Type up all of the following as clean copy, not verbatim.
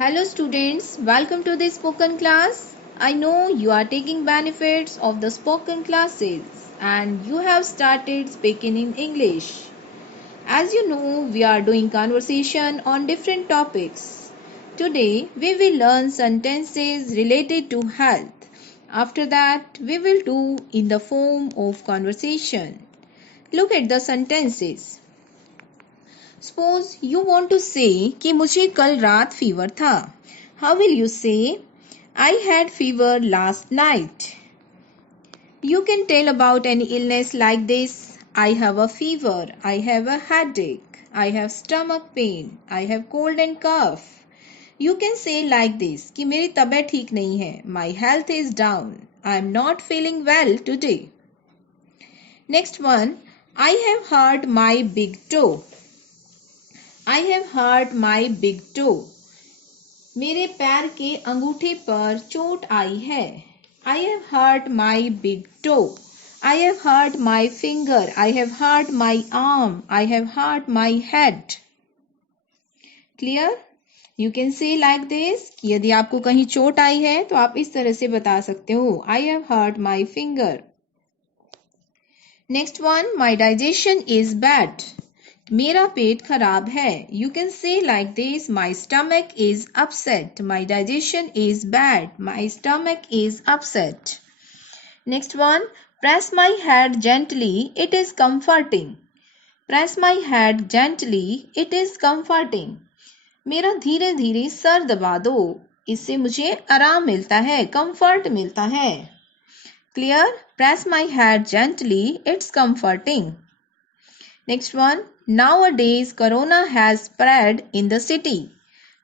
Hello students, welcome to the spoken class. I know you are taking benefits of the spoken classes and you have started speaking in English. As you know, we are doing conversation on different topics. Today, we will learn sentences related to health. After that, we will do in the form of conversation. Look at the sentences. Suppose you want to say कि मुझे कल रात fever था. How will you say? I had fever last night. You can tell about any illness like this. I have a fever. I have a headache. I have stomach pain. I have cold and cough. You can say like this कि मेरी तबीयत ठीक नहीं है. My health is down. I am not feeling well today. Next one. I have hurt my big toe. I have hurt my big toe. मेरे पैर के अंगूठे पर चोट आई है. I have hurt my big toe. I have hurt my finger. I have hurt my arm. I have hurt my head. Clear? You can say like this. यदि आपको कहीं चोट आई है तो आप इस तरह से बता सकते हो. I have hurt my finger. Next one. My digestion is bad. मेरा पेट खराब है. You can say like this. My stomach is upset. My digestion is bad. My stomach is upset. Next one. Press my head gently. It is comforting. Press my head gently. It is comforting. मेरा धीरे धीरे sir दबा दो. इससे मुझे आराम मिलता है. Comfort मिलता है. Clear? Press my head gently. It's comforting. Next one. Nowadays, Corona has spread in the city.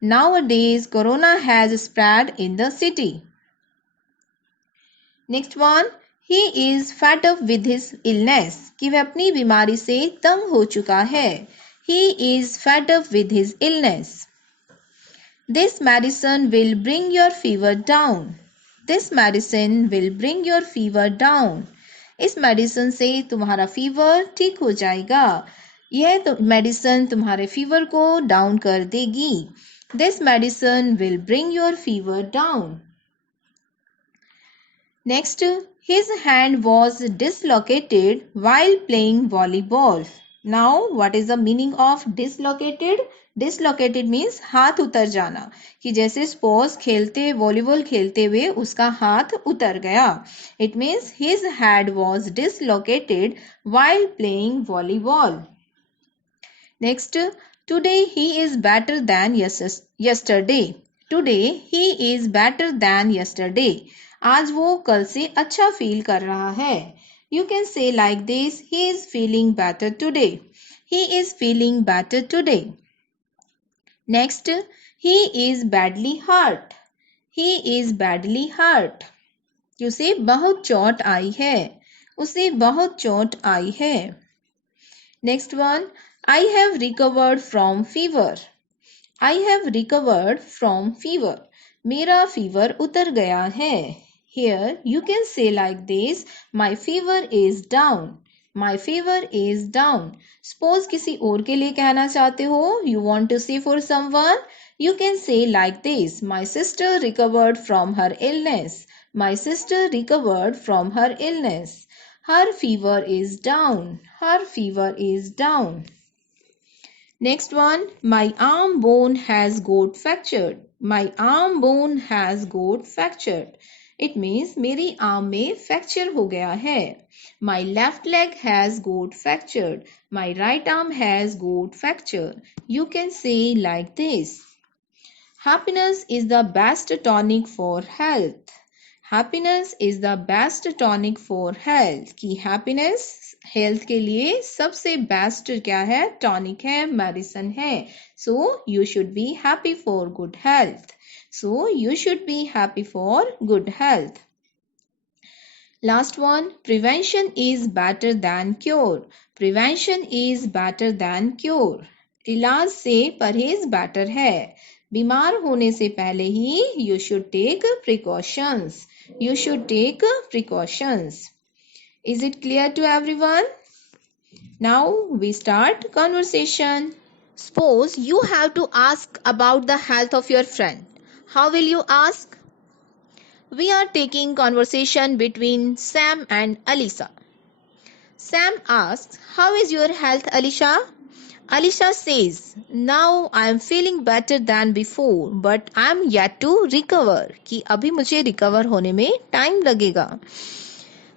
Nowadays, Corona has spread in the city. Next one. He is fed up with his illness. कि वह अपनी बीमारी से तंग हो चुका है. He is fed up with his illness. This medicine will bring your fever down. This medicine will bring your fever down. इस मेडिसिन से तुम्हारा फीवर ठीक हो जाएगा. यह तो मेडिसिन तुम्हारे फीवर को डाउन कर देगी. This medicine will bring your fever down. Next, his hand was dislocated while playing volleyball. Now, what is the meaning of dislocated? Dislocated means हाथ उतर जाना. कि जैसे स्पोर्ट्स खेलते वॉलीबॉल खेलते हुए उसका हाथ उतर गया. It means his hand was dislocated while playing volleyball. Next, today he is better than yesterday. Today he is better than yesterday. आज वो कल से अच्छा फील कर रहा है. You can say like this. He is feeling better today. He is feeling better today. Next, he is badly hurt. He is badly hurt. उसे बहुत चोट आई है. उसे बहुत चोट आई है. Next one. I have recovered from fever. I have recovered from fever. मेरा fever उतर गया है. Here you can say like this. My fever is down. My fever is down. Suppose किसी और के लिए कहना चाहते हो. You want to say for someone. You can say like this. My sister recovered from her illness. My sister recovered from her illness. Her fever is down. Her fever is down. Next one. My arm bone has got fractured. My arm bone has got fractured. It means मेरी arm में fracture हो गया है. My left leg has got fractured. My right arm has got fractured. You can say like this. Happiness is the best tonic for health. Happiness is the best tonic for health. कि happiness health के लिए सबसे best क्या है? Tonic है, medicine है. So you should be happy for good health. So you should be happy for good health. Last one. Prevention is better than cure. Prevention is better than cure. इलाज से परहेज better है. बीमार होने से पहले ही you should take precautions. You should take precautions. Is it clear to everyone? Now we start conversation. Suppose you have to ask about the health of your friend. How will you ask? We are taking conversation between Sam and Alisa. Sam asks, "How is your health, Alisha?" Alisha says, "Now I am feeling better than before, but I am yet to recover." कि अभी मुझे recover होने में time लगेगा.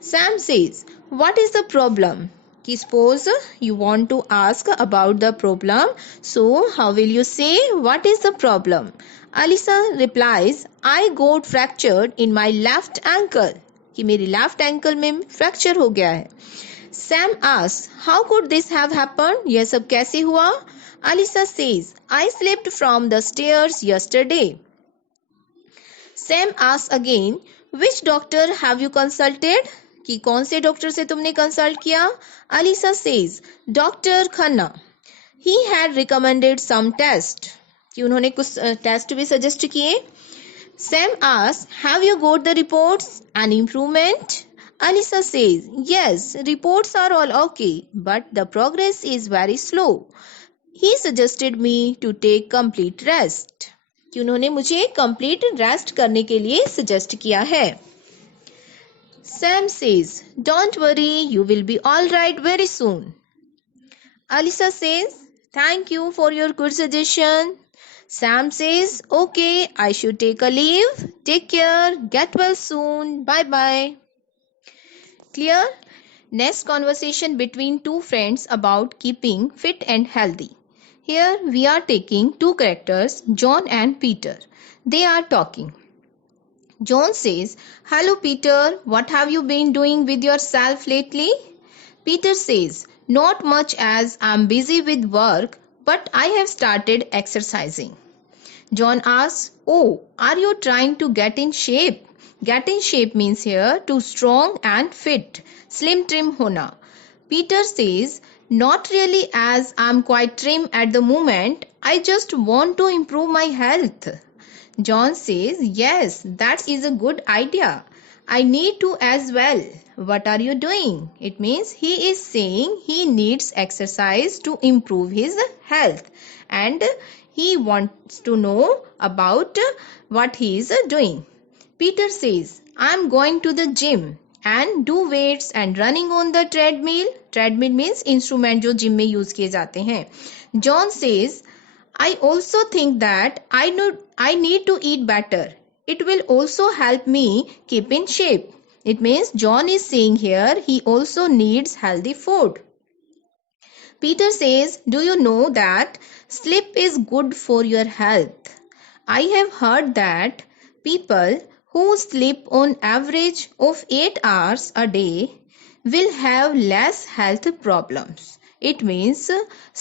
Sam says, "What is the problem?" कि suppose you want to ask about the problem, so how will you say what is the problem? Alisa replies, "I got fractured in my left ankle." कि मेरी left ankle में fracture हो गया है. Sam asks, "How could this have happened?" यह सब कैसे हुआ? Alisa says, "I slipped from the stairs yesterday." Sam asks again, "Which doctor have you consulted?" कि कौन से डॉक्टर से तुमने कंसल्ट किया? Alisa says, "Dr. Khanna. He had recommended some test." कि उन्होंने कुछ टेस्ट भी सजेस्ट किए. Sam asks, "Have you got the reports? An improvement?" Alisa says, "Yes, reports are all okay, but the progress is very slow. He suggested me to take complete rest." कि उन्होंने मुझे complete rest करने के लिए suggest किया है. Sam says, "Don't worry, you will be all right very soon." Alisa says, "Thank you for your good suggestion." Sam says, "Okay, I should take a leave. Take care. Get well soon. Bye bye." Clear? Next conversation between two friends about keeping fit and healthy. Here we are taking two characters, John and Peter. They are talking. John says, "Hello Peter, what have you been doing with yourself lately?" Peter says, "Not much as I'm busy with work, but I have started exercising." John asks, "Oh, are you trying to get in shape?" Get in shape means here to strong and fit, slim trim hona. Peter says, "Not really, as I'm quite trim at the moment. I just want to improve my health." John says, "Yes, that is a good idea. I need to as well. What are you doing?" It means he is saying he needs exercise to improve his health and he wants to know about what he is doing. Peter says, "I'm going to the gym and do weights and running on the treadmill." Treadmill means instrument जो gym में use किए जाते हैं. John says, "I also think that I need to eat better. It will also help me keep in shape." It means John is saying here he also needs healthy food. Peter says, "Do you know that sleep is good for your health? I have heard that people who sleep on average of 8 hours a day will have less health problems." It means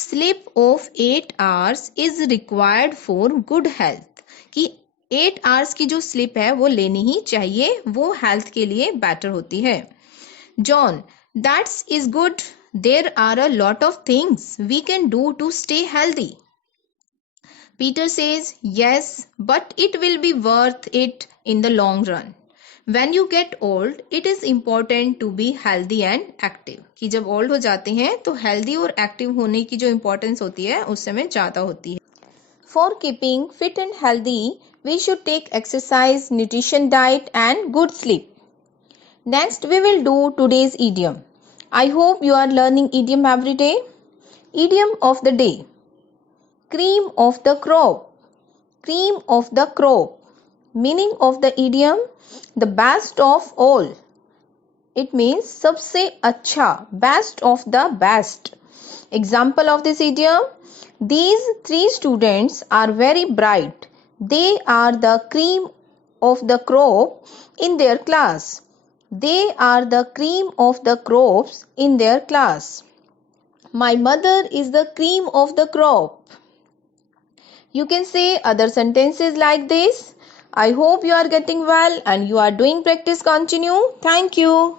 sleep of 8 hours is required for good health. कि 8 hours की जो sleep है वो लेनी ही चाहिए, वो health के लिए better होती है. John, that is good. There are a lot of things we can do to stay healthy. Peter says, "Yes, but it will be worth it in the long run. When you get old, it is important to be healthy and active." कि जब old हो जाते हैं तो healthy और active होने की जो importance होती है उस समय ज़्यादा होती है. For keeping fit and healthy, we should take exercise, nutrition, diet and good sleep. Next, we will do today's idiom. I hope you are learning idiom every day. Idiom of the day. Cream of the crop. Cream of the crop. Meaning of the idiom, the best of all. It means सबसे अच्छा, best of the best. Example of this idiom, these 3 students are very bright. They are the cream of the crop in their class. They are the cream of the crops in their class. My mother is the cream of the crop. You can say other sentences like this. I hope you are getting well and you are doing practice continue. Thank you.